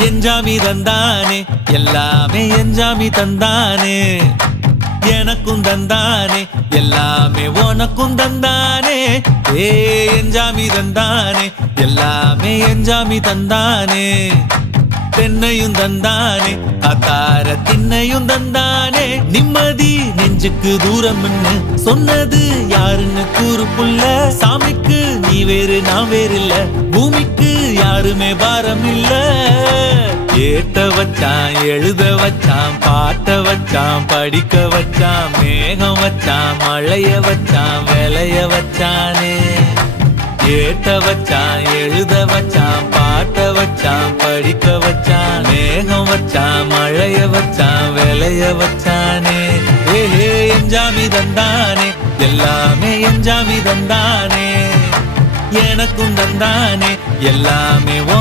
எஞ்சாமி தந்தானே எல்லாமே எஞ்சாமி தந்தானே எனக்கும் தந்தானே எல்லாமே உனக்கும் தந்தானே ஏ எஞ்சாமி தந்தானே எல்லாமே எஞ்சாமி தந்தானே தென்னையும் தந்தானே அத்தார திண்ணையும் தந்தானே நிம்மதி நெஞ்சுக்கு தூரம் சொன்னது யாருன்னு கூறு புள்ள சாமிக்கு நீ வேறு நான் வேறு இல்ல பூமிக்கு யாருமே பாரம் இல்ல ஏத்த வச்சான் எழுத வச்சான் பாட்ட வச்சான் படிக்க வச்சான் மேகம் வச்சான் மழைய வச்சான் விளைய வச்சானே ஏத்த வச்சான் எழுத வச்சான் பாட்ட வச்சான் படிக்க வச்சான் மேகம் வச்சான் மழைய வச்சான் விளைய வச்சானே ஏஹே எஞ்சாமி தந்தானே எல்லாமே எஞ்சாமி தந்தானே எனக்கும் தந்தானே எல்லாமே